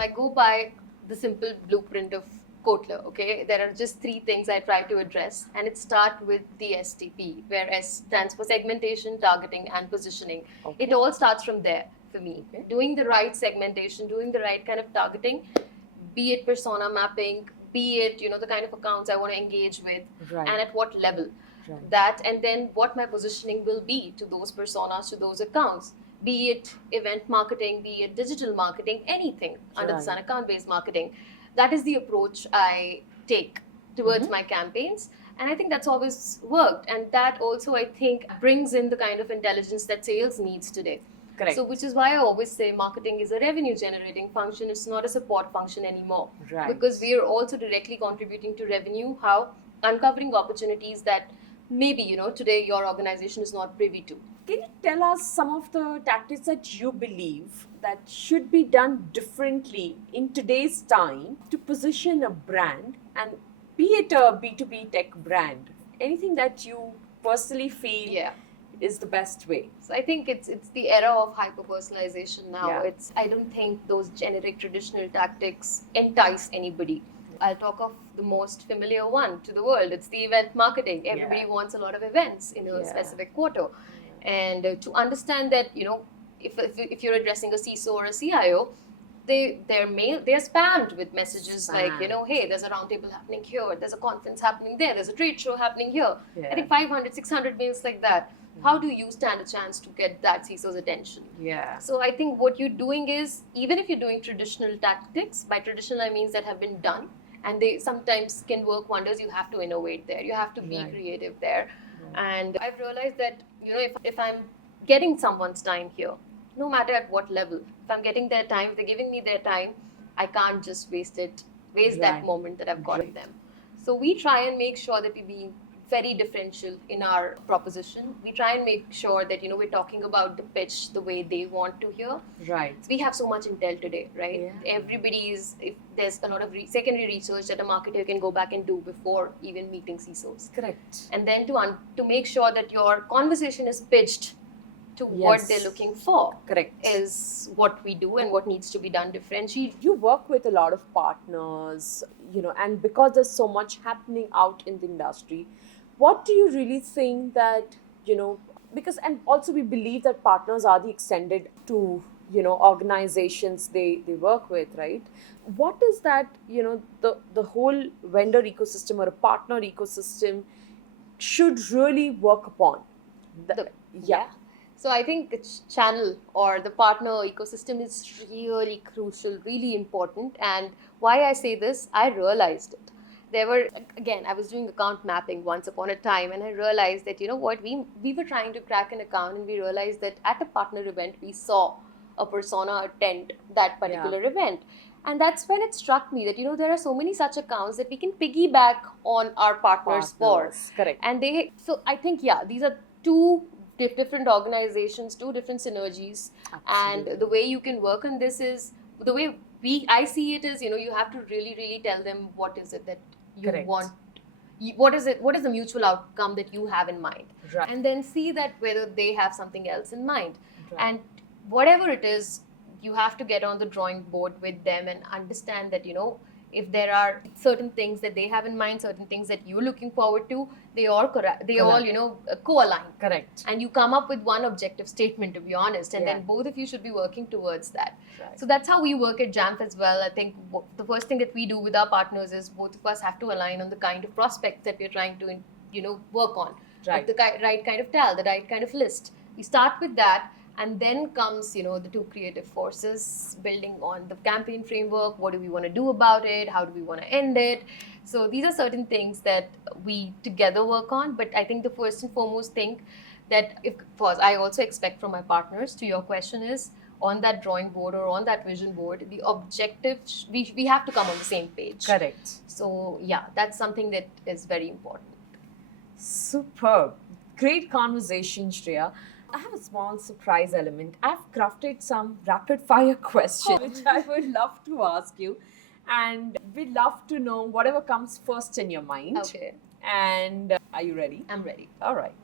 I go by the simple blueprint of Kotler, okay? There are just three things I try to address, and it starts with the STP, where S stands for segmentation, targeting, and positioning. Okay. It all starts from there for me. Okay. Doing the right segmentation, doing the right kind of targeting, be it persona mapping, be it, the kind of accounts I want to engage with, Right. and at what level. Right. That, and then what my positioning will be to those personas, to those accounts, be it event marketing, be it digital marketing, anything under the sun, Right. account-based marketing. That is the approach I take towards Mhm. my campaigns, and I think that's always worked, and that also, I think, brings in the kind of intelligence that sales needs today. Correct. So, which is why I always say marketing is a revenue generating function. It's not a support function anymore. Right. Because we are also directly contributing to revenue. How? Uncovering opportunities that maybe, today your organization is not privy to. Can you tell us some of the tactics that you believe that should be done differently in today's time to position a brand, and be it a B2B tech brand, anything that you personally feel Yeah. is the best way? So I think it's the era of hyper personalization now. Yeah. I don't think those generic traditional tactics entice anybody. I'll talk of the most familiar one to the world. It's the event marketing. Everybody Yeah. wants a lot of events in a Yeah. specific quarter. And to understand that, if you're addressing a CISO or a CIO, they're spammed with messages like, Spam. hey, there's a roundtable happening here, there's a conference happening there, there's a trade show happening here. Yeah. I think 500, 600 mails like that. How do you stand a chance to get that CISO's attention? Yeah. So I think what you're doing is, even if you're doing traditional tactics, by traditional I mean that have been done, and they sometimes can work wonders, you have to innovate there. You have to be Right. creative there. Right. And I've realized that, if I'm getting someone's time here, no matter at what level, if I'm getting their time, if they're giving me their time, I can't just waste that Right. moment that I've gotten Right. them. So we try and make sure that we be very differential in our proposition. We try and make sure that, we're talking about the pitch the way they want to hear. Right. We have so much intel today, right? Yeah. Everybody's, if there's a lot of secondary research that a marketer can go back and do before even meeting CISOs. Correct. And then to make sure that your conversation is pitched to what Yes. they're looking for Correct. is what we do and what needs to be done differentially. You work with a lot of partners, and because there's so much happening out in the industry, what do you really think that, because, and also we believe that partners are the extended to, organizations they work with, right? What is that, the whole vendor ecosystem or a partner ecosystem should really work upon? Yeah. So I think the channel or the partner ecosystem is really crucial, really important. And why I say this, I realized it. I was doing account mapping once upon a time, and I realized that, we were trying to crack an account, and we realized that at a partner event, we saw a persona attend that particular event. And that's when it struck me that, there are so many such accounts that we can piggyback on our partners for. Correct. And so I think, these are two different organizations, two different synergies. Absolutely. And the way you can work on this is, the way I see it is, you have to really, really tell them what is it that you Correct. want. What is the mutual outcome that you have in mind? Right. And then see that whether they have something else in mind. Right. And whatever it is, you have to get on the drawing board with them and understand that, if there are certain things that they have in mind, certain things that you're looking forward to, they all co-align. Correct. And you come up with one objective statement, to be honest, and Yeah. then both of you should be working towards that. Right. So that's how we work at Jamf as well. I think the first thing that we do with our partners is both of us have to align on the kind of prospects that we're trying to, work on. Right. The right kind of tell, the right kind of list. We start with that, and then comes, the two creative forces, building on the campaign framework. What do we want to do about it? How do we want to end it? So these are certain things that we together work on. But I think the first and foremost thing that, I also expect from my partners, to your question, is on that drawing board or on that vision board, the objective, we have to come on the same page. Correct. So that's something that is very important. Superb. Great conversation, Shreya. I have a small surprise element. I've crafted some rapid fire questions which I would love to ask you. And we'd love to know whatever comes first in your mind. Okay. And are you ready? I'm ready. All right.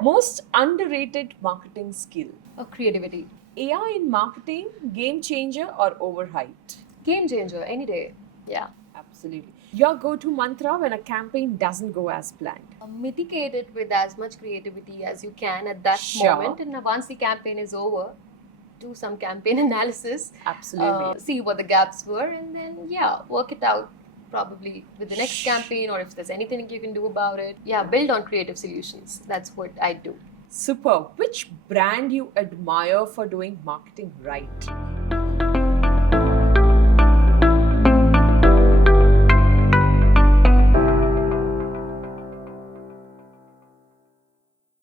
Most underrated marketing skill? Creativity. AI in marketing, game changer or overhyped? Game changer any day. Yeah. Absolutely. Your go to mantra when a campaign doesn't go as planned? Mitigate it with as much creativity as you can at that Sure. moment. And once the campaign is over, do some campaign analysis, Absolutely. see what the gaps were, and then, yeah, work it out probably with the next campaign, or if there's anything you can do about it. Yeah, build on creative solutions. That's what I do. Super. Which brand you admire for doing marketing right?